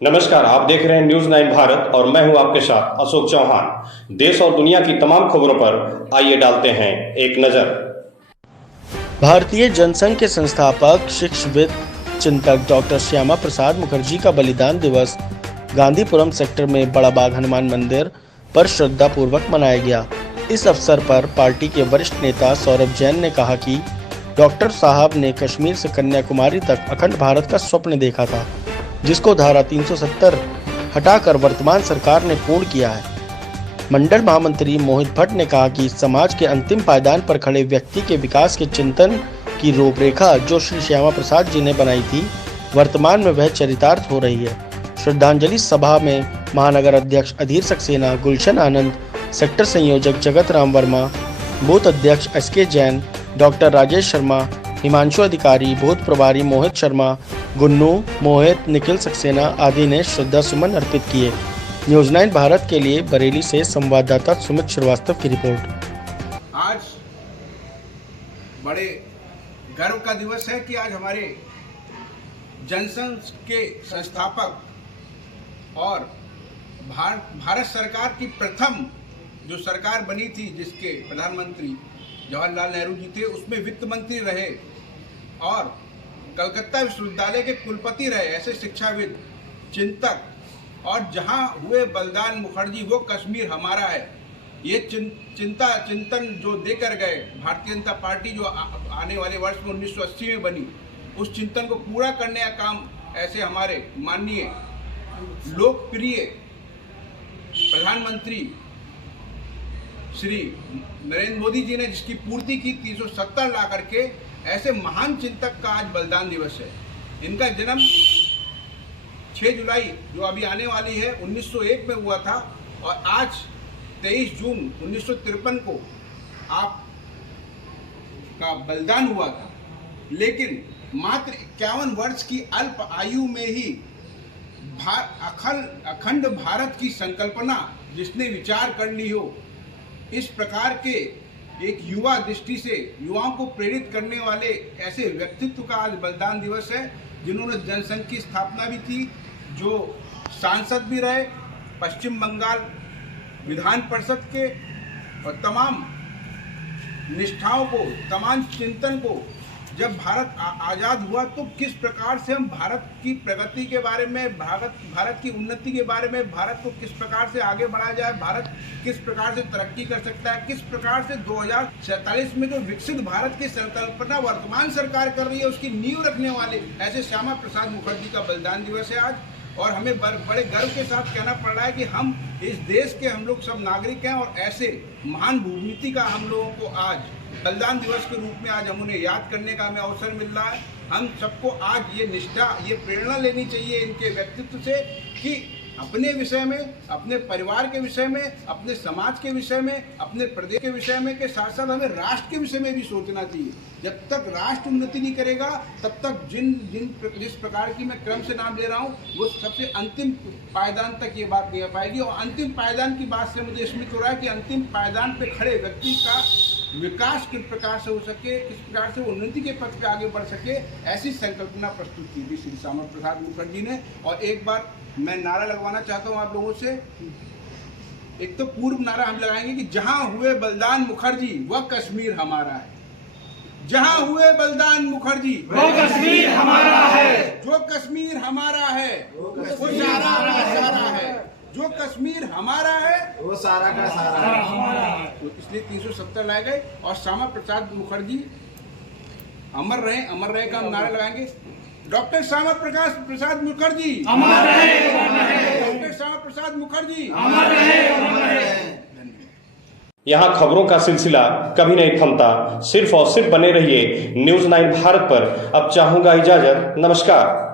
नमस्कार, आप देख रहे हैं न्यूज 9 भारत और मैं हूं आपके साथ अशोक चौहान। देश और दुनिया की तमाम खबरों पर आइए डालते हैं एक नजर। भारतीय जनसंघ के संस्थापक शिक्षाविद चिंतक डॉक्टर श्यामा प्रसाद मुखर्जी का बलिदान दिवस गांधीपुरम सेक्टर में बड़ा बाग हनुमान मंदिर पर श्रद्धापूर्वक मनाया गया। इस अवसर पर पार्टी के वरिष्ठ नेता सौरभ जैन ने कहा कि डॉक्टर साहब ने कश्मीर से कन्याकुमारी तक अखंड भारत का स्वप्न देखा था, जिसको धारा 370 हटाकर वर्तमान सरकार ने पूर्ण किया है। मंडल महामंत्री मोहित भट्ट ने कहा कि समाज के अंतिम पायदान पर खड़े व्यक्ति के विकास के चिंतन की रूपरेखा जो श्री श्यामा प्रसाद जी ने बनाई थी, वर्तमान में वह चरितार्थ हो रही है। श्रद्धांजलि सभा में महानगर अध्यक्ष अधीर सक्सेना, गुलशन आनंद, सेक्टर संयोजक जगत राम वर्मा, बूथ अध्यक्ष एसके जैन, डॉक्टर राजेश शर्मा, हिमांशु अधिकारी, बूथ प्रभारी मोहित शर्मा, गुन्नू, मोहित, निखिल सक्सेना आदि ने श्रद्धा सुमन अर्पित किए। न्यूज 9 भारत के लिए बरेली से संवाददाता सुमित श्रीवास्तव की रिपोर्ट। आज बड़े गर्व का दिवस है कि आज हमारे जनसंघ के संस्थापक और भारत सरकार की प्रथम जो सरकार बनी थी, जिसके प्रधानमंत्री जवाहरलाल नेहरू जी थे, उसमें वित्त मंत्री रहे और कलकत्ता विश्वविद्यालय के कुलपति रहे, ऐसे शिक्षाविद, चिंतक, और जहां हुए बलिदान मुखर्जी वो कश्मीर हमारा है, ये चिंतन जो देकर गए भारतीय जनता पार्टी जो आने वाले वर्ष में 1980 में बनी, उस चिंतन को पूरा करने का काम ऐसे हमारे माननीय लोकप्रिय प्रधानमंत्री श्री नरेंद्र मोदी जी ने जिसकी पूर्ति की 370 ला करके, ऐसे महान चिंतक का आज बलिदान दिवस है। इनका जन्म 6 जुलाई जो अभी आने वाली है 1901 में हुआ था और आज 23 जून 1953 को आप का बलिदान हुआ था। लेकिन मात्र 51 वर्ष की अल्प आयु में ही अखंड भारत की संकल्पना जिसने विचार कर ली हो, इस प्रकार के एक युवा दृष्टि से युवाओं को प्रेरित करने वाले ऐसे व्यक्तित्व का आज बलिदान दिवस है, जिन्होंने जनसंघ की स्थापना भी की, जो सांसद भी रहे पश्चिम बंगाल विधान परिषद के, और तमाम निष्ठाओं को, तमाम चिंतन को, जब भारत आज़ाद हुआ तो किस प्रकार से हम भारत की प्रगति के बारे में, भारत की उन्नति के बारे में, भारत को किस प्रकार से आगे बढ़ाया जाए, भारत किस प्रकार से तरक्की कर सकता है, किस प्रकार से 2047 में जो विकसित भारत की संकल्पना वर्तमान सरकार कर रही है, उसकी नींव रखने वाले ऐसे श्यामा प्रसाद मुखर्जी का बलिदान दिवस है आज। और हमें बड़े गर्व के साथ कहना पड़ रहा है कि हम इस देश के हम लोग सब नागरिक हैं और ऐसे महान भूमिति का हम लोगों को आज बलिदान दिवस के रूप में आज हम उन्हें याद करने का हमें अवसर मिल रहा है। हम सबको आज ये निष्ठा, ये प्रेरणा लेनी चाहिए इनके व्यक्तित्व से कि अपने विषय में, अपने परिवार के विषय में, अपने समाज के विषय में, अपने प्रदेश के विषय में के साथ साथ हमें राष्ट्र के विषय में भी सोचना चाहिए। जब तक राष्ट्र उन्नति नहीं करेगा तब तक जिस प्रकार की मैं क्रम से नाम ले रहा हूँ, वो सबसे अंतिम पायदान तक ये बात नहीं आ पाएगी। और अंतिम पायदान की बात से मुझे स्मित हो रहा है कि अंतिम पायदान पे खड़े व्यक्ति का विकास किस प्रकार से हो सके, किस प्रकार से वो उन्नति के पथ पे आगे बढ़ सके, ऐसी संकल्पना प्रस्तुत की थी श्री श्यामा प्रसाद मुखर्जी ने। और एक बार मैं नारा लगवाना चाहता हूँ आप लोगों से। एक तो पूर्व नारा हम लगाएंगे कि जहां हुए बलिदान मुखर्जी वह कश्मीर हमारा है। जहां हुए बलिदान मुखर्जी वो कश्मीर हमारा है। जो कश्मीर हमारा है वो सारा का सारा है। जो कश्मीर हमारा है वो सारा का सारा हमारा है। तो इसलिए 370 लाए गए और श्यामा प्रसाद मुखर्जी अमर रहे का हम नारा लगाएंगे। डॉक्टर श्यामा प्रसाद मुखर्जी अमर रहे। डॉक्टर श्यामा प्रसाद मुखर्जी अमर रहे। यहाँ खबरों का सिलसिला कभी नहीं थमता। सिर्फ और सिर्फ बने रहिए न्यूज 9 भारत पर। अब चाहूंगा इजाजत। नमस्कार।